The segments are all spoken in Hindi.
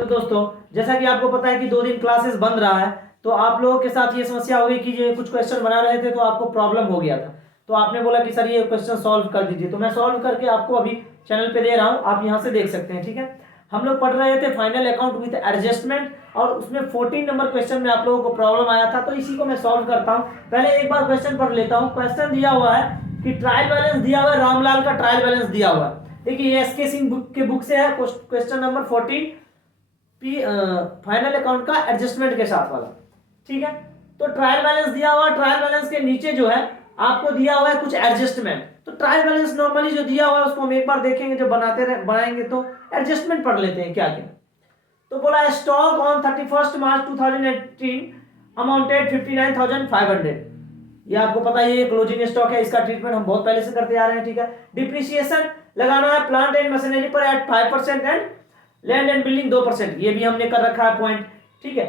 हेलो दोस्तों, जैसा कि आपको पता है कि 2 दिन क्लासेस बंद रहा है, तो आप लोगों के साथ ये समस्या हो गई कि ये कुछ क्वेश्चन बना रहे थे तो आपको प्रॉब्लम हो गया था। तो आपने बोला कि सर ये क्वेश्चन सॉल्व कर दीजिए, तो मैं सॉल्व करके आपको अभी चैनल पे दे रहा हूँ, आप यहाँ से देख सकते हैं। ठीक है, हम लोग पढ़ रहे थे फाइनल अकाउंट विद एडजस्टमेंट, और उसमें 14 नंबर क्वेश्चन में आप लोगों को प्रॉब्लम आया था, तो इसी को मैं सॉल्व करता हूँ। पहले एक बार क्वेश्चन पढ़ लेता हूँ। क्वेश्चन दिया हुआ है कि ट्रायल बैलेंस दिया हुआ है, रामलाल का ट्रायल बैलेंस दिया हुआ है। देखिए ये एसके सिंह बुक के बुक से है, क्वेश्चन नंबर 14 फाइनल अकाउंट का एडजस्टमेंट के साथ वाला। ठीक है, तो ट्रायल बैलेंस दिया हुआ, ट्रायल बैलेंस के नीचे जो है आपको दिया हुआ है कुछ एडजस्टमेंट। तो ट्रायल बैलेंस नॉर्मली जो दिया हुआ है उसको हम एक बार देखेंगे, जब बनाएंगे तो एडजस्टमेंट पढ़ लेते हैं क्या क्या। तो बोला स्टॉक ऑन 31 मार्च 2018 अमाउंटेड 59,500। ये आपको पता है ये क्लोजिंग स्टॉक है, इसका ट्रीटमेंट हम बहुत पहले से करते आ रहे हैं। ठीक है, डिप्रिसिएशन लगाना है प्लांट एंड मशीनरी पर at 5% and land and building 2%, ये भी हमने कर रखा है पॉइंट। ठीक है,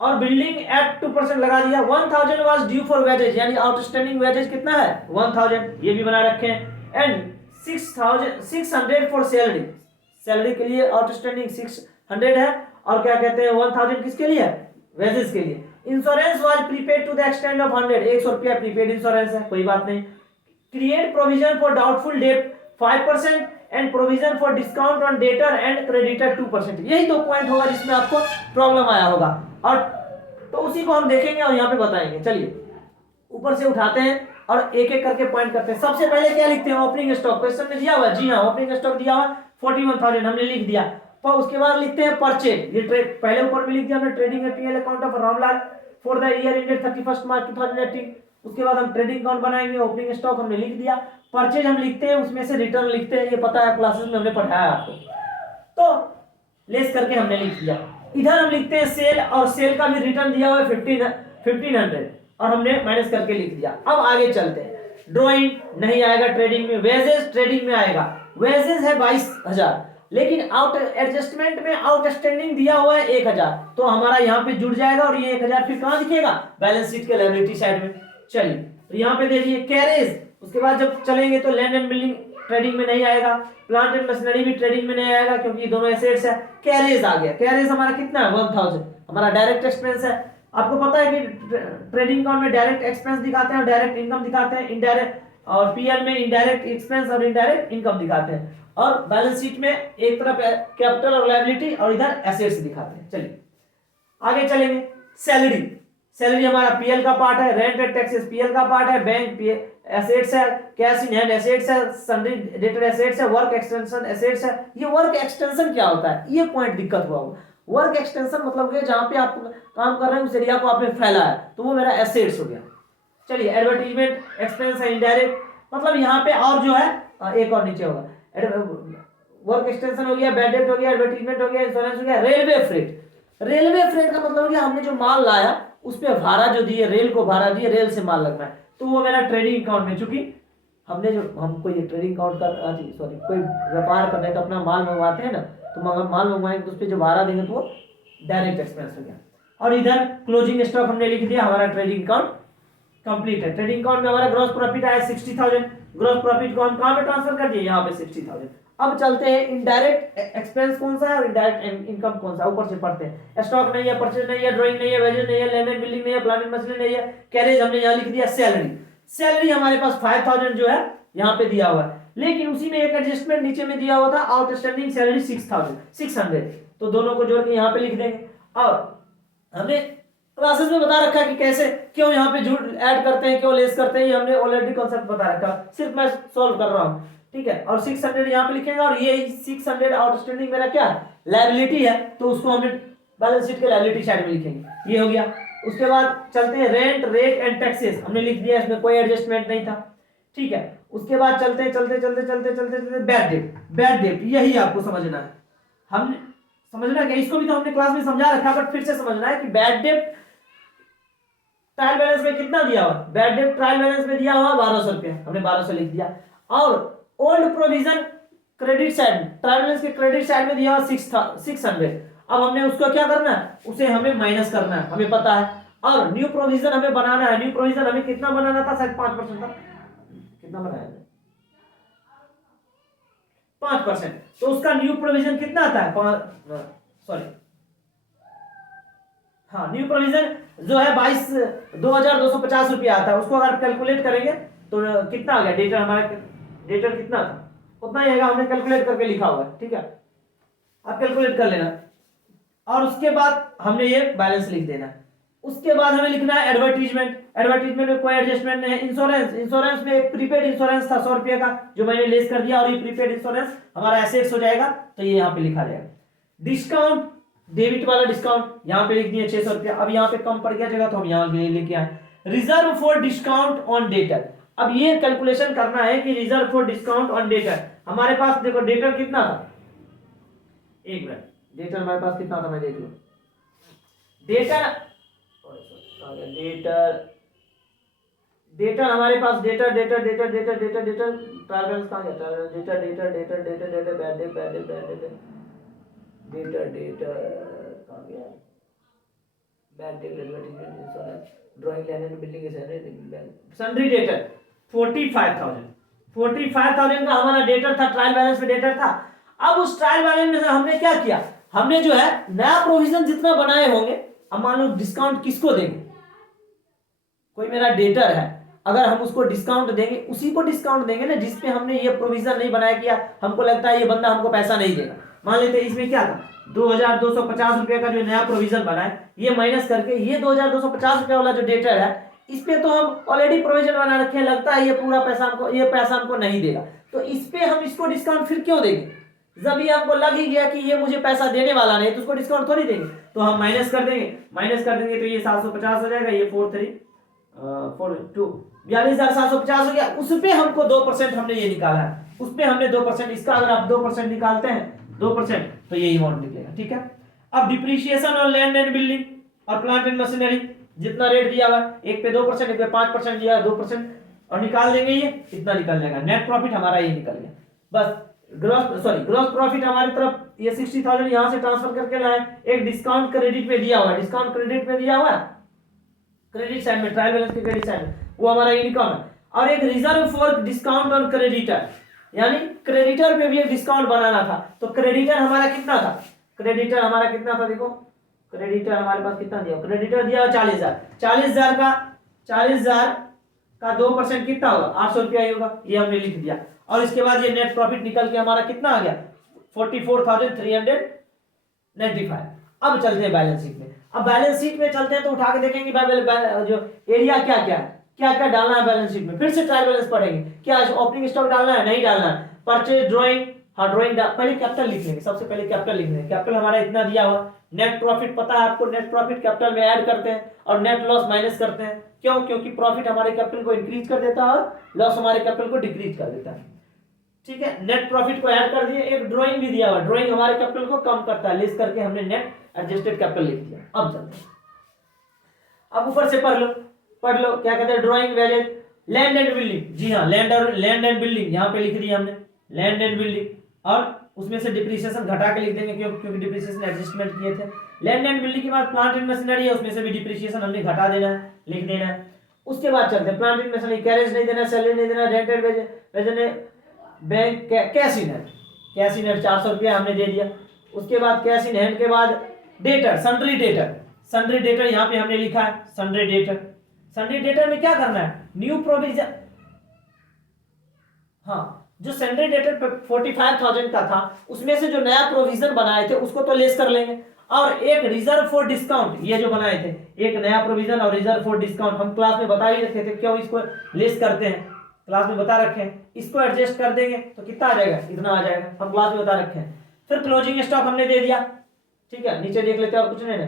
और बिल्डिंग एट 2% लगा दिया। 1000 वाज ड्यू फॉर वेजेज, यानी आउटस्टैंडिंग वेजेज कितना है 1000, ये भी बना रखे हैं। एंड 600 फॉर सैलरी, सैलरी के लिए आउटस्टैंडिंग 600 है, और क्या कहते हैं 1000 किसके लिए, वेजेज के लिए। Insurance was prepaid to the extent of 100, 100 रुपया प्रीपेड इंश्योरेंस है, कोई बात नहीं। Create provision for doubtful debt 5% and provision for discount on debtor and creditor 2%। यही 2 पॉइंट होगा जिसमें आपको प्रॉब्लम आया होगा, और तो उसी को हम देखेंगे और यहाँ पे बताएंगे। चलिए ऊपर से उठाते हैं और एक एक करके पॉइंट करते हैं। सबसे पहले क्या लिखते हैं, ओपनिंग स्टॉक क्वेश्चन में दिया हुआ है। जी हाँ, ओपनिंग स्टॉक दिया हुआ 41,000 हमने लिख दिया। तो उसके बाद लिखते हैं परचेज, ये पहले ऊपर में लिख दिया हमने, trading PL account of Ramlal for the year ended 31 मार्च 2018। उसके बाद हम ट्रेडिंग अकाउंट बनाएंगे, ओपनिंग स्टॉक हमने लिख दिया, परचेज हम लिखते हैं, उसमें से रिटर्न लिखते हैं, ये पता है क्लासेस में हमने पढ़ाया आपको। तो लेस करके हमने लिख दिया। इधर हम लिखते हैं सेल, और सेल का भी रिटर्न दिया हुआ है 1500, और हमने माइनस करके लिख दिया। अब आगे चलते हैं। ड्राइंग नहीं आएगा ट्रेडिंग में, वेजेस ट्रेडिंग में आएगा। वेजेस है 22,000, लेकिन आउट एडजस्टमेंट में आउटस्टैंडिंग दिया हुआ है 1000, तो हमारा यहाँ पे जुड़ जाएगा, और ये 1000 फिर कहाँ दिखेगा, बैलेंस शीट के लायबिलिटी साइड में। चलिए तो यहाँ पे दे दिए कैरेज। उसके बाद जब चलेंगे तो लैंड एंड बिल्डिंग ट्रेडिंग में नहीं आएगा, प्लांट एंड मशीनरी भी ट्रेडिंग में नहीं आएगा क्योंकि दोनों एसेट्स है। कैरेज आ गया, कैरेज हमारा कितना है 1000, हमारा डायरेक्ट एक्सपेंस है। आपको पता है कि ट्रेडिंग अकाउंट में डायरेक्ट एक्सपेंस दिखाते हैं और डायरेक्ट इनकम दिखाते हैं, इनडायरेक्ट, और पीएल में इनडायरेक्ट एक्सपेंस और इनडायरेक्ट इनकम दिखाते हैं, और बैलेंस शीट में एक तरफ कैपिटल और लायबिलिटी और इधर एसेट्स दिखाते हैं। चलिए आगे चलेंगे। सैलरी, सैलरी हमारा पीएल का पार्ट है, रेंट एंड टैक्सेस पीएल का पार्ट है, बैंक एसेट्स है, कैश इन हैंड एसेट्स है, सन्ड्री डेटेड एसेट्स है, वर्क एक्सटेंशन एसेट्स है। ये वर्क एक्सटेंशन क्या होता है, ये पॉइंट दिक्कत हुआ होगा। वर्क एक्सटेंशन मतलब कि जहां पे आप काम कर रहे हैं उस एरिया को आपने फैला है, तो वो मेरा एसेट्स हो गया। चलिए एडवर्टीजमेंट एक्सपेंस है इनडायरेक्ट, मतलब यहाँ पे और जो है एक और नीचे होगा, वर्क एक्सटेंशन हो गया, बैड डेट हो गया, एडवर्टीजमेंट हो गया, इंश्योरेंस हो गया। रेलवे फ्रेट, रेलवे फ्रेट का मतलब कि हमने जो माल लाया उस पे भाड़ा जो दिए, रेल को भाड़ा दिए, रेल से माल लगना है, तो वो मेरा ट्रेडिंग अकाउंट में, चूंकि हमने जो हम कोई ट्रेडिंग अकाउंट का सॉरी कोई व्यापार करना है तो अपना माल मंगवाते हैं ना, तो माल मंगवाएंगे तो उस पर जो भाड़ा देंगे तो वो डायरेक्ट एक्सपेंस हो गया। और इधर क्लोजिंग स्टॉक हमने लिख दिया, हमारा ट्रेडिंग अकाउंट कंप्लीट है। ट्रेडिंग अकाउंट में हमारा ग्रॉस प्रॉफिट आया 60,000, ग्रॉस प्रॉफिट को हम कहाँ पे ट्रांसफर कर दिए, यहाँ पे 60,000। अब चलते हैं इनडायरेक्ट एक्सपेंस कौन सा है और इनडायरेक्ट इनकम कौन सा, ऊपर से पढ़ते हैं। स्टॉक नहीं है, परचेज नहीं है, ड्राइंग नहीं है, वेजेज नहीं है, लैंड एंड बिल्डिंग नहीं है, प्लांट एंड मशीनरी नहीं है, कैरेज हमने यहाँ लिख दिया। सैलरी, सैलरी हमारे पास 5000 जो है यहाँ पे दिया हुआ है, लेकिन उसी में एक एडजस्टमेंट नीचे में दिया हुआ था, आउटस्टैंडिंग सैलरी 600, तो दोनों को जोड़ के यहाँ पे लिख देंगे। और हमने क्लासेस में बता रखा है कि कैसे क्यों यहाँ पे जुड़ ऐड करते हैं, क्यों लेस करते हैं, ये हमने ऑलरेडी कॉन्सेप्ट बता रखा, सिर्फ मैं सॉल्व कर रहा हूँ। ठीक है, और 600 यहाँ पे लिखेंगे, और ये 600 आउटस्टैंडिंग मेरा क्या है, लायबिलिटी है, तो उसको हमने बैलेंस शीट के लायबिलिटी साइड में लिखेंगे, ये हो गया। उसके बाद चलते हैं रेंट, रेट एंड टैक्सेस, हमने लिख दिया, इसमें कोई एडजस्टमेंट नहीं था। ठीक है, उसके बाद चलते बैड डेट, बैड डेट यही आपको समझना है, हम समझना कि इसको भी तो हमने क्लास में समझा रखा, बट फिर से समझना है कि बैड डेट ट्रायल बैलेंस में कितना दिया हुआ, बैड डेट ट्रायल बैलेंस में दिया हुआ 1200 रुपया, हमने 1200 लिख दिया। और old provision credit side, trial balance के क्रेडिट साइड में दिया हुआ 600, अब हमने उसको क्या करना है, उसे हमें माइनस करना है, हमें पता है। और न्यू प्रोविजन हमें बनाना है, न्यू प्रोविजन हमें कितना बनाना था, शायद 5% था, कितना बनाया 5%, तो उसका न्यू प्रोविजन कितना आता है सॉरी, हाँ न्यू प्रोविजन जो है 22,250 रुपया आता है, उसको अगर कैलकुलेट करेंगे तो कितना आ गया, डेटर हमारा डेटर कितना था उतना ही आएगा, हमने कैलकुलेट करके लिखा हुआ है, ठीक है, आप कैलकुलेट कर लेना। और उसके बाद हमने ये बैलेंस लिख देना है। उसके बाद हमें लिखना है एडवर्टीजमेंट। एडवर्टीजमेंट में कोई एडजस्टमेंट नहीं है। इंश्योरेंस, इंश्योरेंस में प्रीपेड इंश्योरेंस था 100 रुपये का जो मैंने लेस कर दिया, और ये प्रीपेड इंश्योरेंस हमारा एसेट्स हो जाएगा, तो ये यहाँ पे लिखा जाएगा। डिस्काउंट, डेबिट वाला डिस्काउंट यहाँ पे लिख दिए 600 रुपया। अब यहाँ पे कम पड़ गया जगह तो हम यहाँ लेके आए। Reserve for discount on debtor, अब ये कैलकुलेशन करना है कि reserve for discount on debtor हमारे पास, देखो डेटर कितना था, एक मिनट, डेटर हमारे पास कितना था मैं देख लूं। डेटर डेटर हमारे पास debtor debtor debtor debtor debtor debtor trial balance कहाँ गया, debtor debtor debtor debtor debtor bad debt bad debt bad debt debtor debtor कहाँ गया, bad debt advertisement insurance drawing land and building sundry debtor 45,000 का हमारा डेटर था, ट्रायल बैलेंस में डेटर था। अब उस ट्रायल बैलेंस में से हमने क्या किया, हमने जो है नया प्रोविजन जितना बनाए होंगे, अब मान लो डिस्काउंट किसको देंगे, कोई मेरा डेटर है, अगर हम उसको डिस्काउंट देंगे, उसी को डिस्काउंट देंगे ना जिसपे हमने ये प्रोविजन नहीं बनाया, किया हमको लगता है ये बंदा हमको पैसा नहीं देगा। मान लेते इसमें क्या था 2,250 रुपये का जो नया प्रोविजन बना है, ये माइनस करके ये 2,250 रुपये वाला जो डेटर है, इस पे तो हम ऑलरेडी प्रोविजन बना रखे हैं, लगता है ये पूरा पैसा हमको, ये पैसा हमको नहीं देगा, तो इस पे हम इसको डिस्काउंट फिर क्यों देंगे, जब ये हमको लग ही गया कि ये मुझे पैसा देने वाला नहीं तो उसको डिस्काउंट थोड़ी देंगे, तो हम माइनस कर देंगे। माइनस कर देंगे तो ये 750 हो जाएगा, ये 42,750 हो गया। उस पे हमको 2% हमने ये निकाला है, उस पे हमने 2%, इसका अगर आप 2% निकालते हैं 2% तो यही अमाउंट निकलेगा, ठीक है। अब डिप्रिशिएशन और लैंड एंड बिल्डिंग और प्लांट एंड मशीनरी जितना रेट दिया हुआ, एक पे 2%, एक पे 5% दिया 2%, और निकाल देंगे ये इतना निकल जाएगा। नेट प्रॉफिट हमारा ये निकल गया, बस ग्रॉस प्रॉफिट हमारी तरफ ये 60,000 यहाँ से ट्रांसफर करके लाए। एक डिस्काउंट क्रेडिट पे दिया हुआ है, डिस्काउंट क्रेडिट पे दिया हुआ है क्रेडिट साइड में, ट्रायल बैलेंस के क्रेडिट साइड में, वो हमारा इनकम है। और एक reserve for discount on creditor, यानी क्रेडिटर पे भी एक डिस्काउंट बनाना था, तो क्रेडिटर हमारा कितना था, क्रेडिटर हमारा कितना था, देखो क्रेडिटर हमारे पास कितना दिया, क्रेडिटर दिया 40,000, 40,000 का 2% कितना होगा, 800 रुपया ही होगा, ये हमने लिख दिया। और इसके बाद ये नेट प्रॉफिट निकल के हमारा कितना आ गया 44,395। अब चलते हैं बैलेंस शीट में। अब बैलेंस शीट में चलते हैं तो उठा के देखेंगे जो एरिया क्या क्या है, क्या क्या डालना है बैलेंस शीट में, फिर से ट्रायल बैलेंस पढ़ेंगे, क्या ओपनिंग स्टॉक डालना है नहीं डालना है, परचेज ड्राइंग, हाँ ड्राइंग पहले कैपिटल लिख लेंगे, सबसे पहले कैपिटल लिख लेंगे, कैपिटल हमारा इतना दिया हुआ। नेट प्रॉफिट पता है आपको, नेट प्रॉफिट कैपिटल में ऐड करते हैं और नेट लॉस माइनस करते हैं, क्यों, क्योंकि प्रॉफिट हमारे कैपिटल को इंक्रीज कर देता है और लॉस हमारे कैपिटल को डिक्रीज कर देता है, ठीक है। नेट प्रॉफिट को ऐड कर दिए, एक ड्राइंग भी दिया हुआ, ड्राइंग हमारे कैपिटल को कम करता है, लेस करके हमने नेट एडजस्टेड कैपिटल लिख दिया। अब चलते हैं, अब ऊपर से पढ़ लो क्या कहते हैं, drawing value land and building, जी हाँ लैंड एंड बिल्डिंग यहाँ पे लिख दिया हमने, लैंड एंड बिल्डिंग, और उसमें से डिप्रिसिएशन घटा के लिख देंगे क्योंकि डिप्रिसिएशन एडजस्टमेंट किए थे। लैंड एंड बिल्डिंग के बाद प्लांट एंड मशीनरी है, उसमें से भी डिप्रिसिएशन हमने घटा देना है, लिख देना है। उसके बाद चलते हैं प्लांट एंड मशीनरी, कैरेज नहीं देना, सैलरी नहीं देना, rented wage bank cash in hand 400 रुपया हमने दे दिया। उसके बाद कैश इन हैंड के बाद डेटर, सन्ड्री डेटर यहाँ पे हमने लिखा है, सन्ड्री डेटर में क्या करना है, न्यू प्रोविजन, हाँ जो सन्ड्री डेटर 45,000 का था उसमें से जो नया प्रोविजन बनाए थे उसको तो लेस कर लेंगे, और एक रिजर्व फॉर डिस्काउंट, ये जो बनाए थे एक नया प्रोविजन और रिजर्व फॉर डिस्काउंट, हम क्लास में बता ही रखे थे क्यों इसको लेस करते हैं, क्लास में बता रखे हैं, इसको एडजस्ट कर देंगे तो कितना आ जाएगा, इतना आ जाएगा, हम क्लास में बता रखे हैं। फिर क्लोजिंग स्टॉक हमने दे दिया, ठीक है, नीचे देख लेते हैं, और कुछ नहीं ना,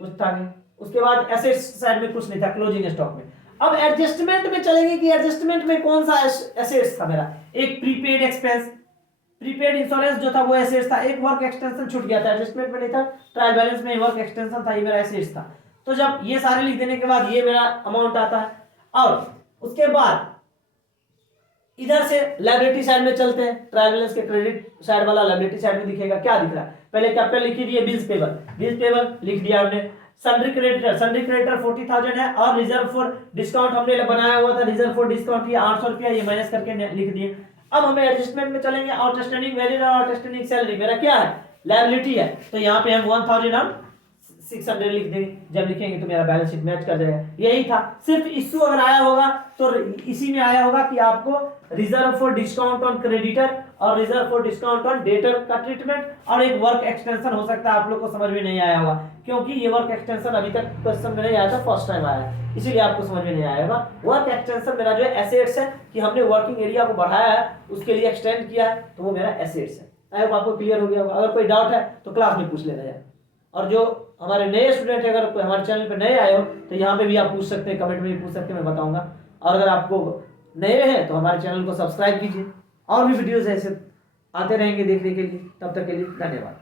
कुछ था नहीं। उसके बाद एसेट्स साइड में कुछ नहीं था क्लोजिंग स्टॉक में। अब एडजस्टमेंट में चलेंगे कि एडजस्टमेंट में कौन सा एसेट्स था मेरा, एक प्रीपेड एक्सपेंस, प्रीपेड इंश्योरेंस जो था वो एसेट्स था, एक वर्क एक्सटेंशन छूट गया था, एडजस्टमेंट में नहीं था, ट्रायल बैलेंस में वर्क एक्सटेंशन था, ये मेरा एसेट्स था। तो जब ये सारे लिख देने के बाद ये मेरा अमाउंट आता है, और उसके बाद इधर से लायबिलिटी साइड में चलते हैं, ट्रायल बैलेंस के क्रेडिट साइड वाला लायबिलिटी साइड में दिखेगा, क्या दिख रहा है, पहले कैपिटल लिख दिए, बिल्स पेबल लिख दिया हमने, सन्ड्री क्रेडिटर 40,000 है, और रिजर्व फॉर डिस्काउंट हमने बनाया हुआ था, रिजर्व फॉर डिस्काउंट ये 800 रुपया, ये माइनस करके लिख दिए। अब हमें एडजस्टमेंट में चलेंगे, आउटस्टैंडिंग वैल्यू और आउटस्टैंडिंग सैलरी मेरा क्या है, लायबिलिटी है तो यहाँ पे हम 1600 लिख देंगे, जब लिखेंगे तो मेरा बैलेंस शीट मैच कर जाएगा। यही था, सिर्फ इश्यू अगर आया होगा तो इसी में आया होगा कि आपको reserve for discount on creditor और reserve for discount on debtor का ट्रीटमेंट और एक वर्क एक्सटेंशन हो सकता है आप लोग को समझ में नहीं आया होगा, क्योंकि ये वर्क एक्सटेंशन अभी तक क्वेश्चन में नहीं आया था, फर्स्ट टाइम आया है, इसीलिए आपको समझ में नहीं आएगा। वर्क एक्सटेंशन मेरा जो है एसेट्स है कि हमने वर्किंग एरिया को बढ़ाया है, उसके लिए एक्सटेंड किया है, तो वो मेरा एसेट्स है। आई होप आपको क्लियर हो गया होगा। अगर कोई डाउट है तो क्लास में पूछ लेना यार। और जो हमारे नए स्टूडेंट है, अगर हमारे चैनल पे नए आए हो तो यहाँ पे भी आप पूछ सकते हैं, कमेंट में भी पूछ सकते हैं, मैं बताऊंगा। और अगर आपको नए हैं तो हमारे चैनल को सब्सक्राइब कीजिए, और भी वीडियोस ऐसे आते रहेंगे देखने के लिए। तब तक के लिए धन्यवाद।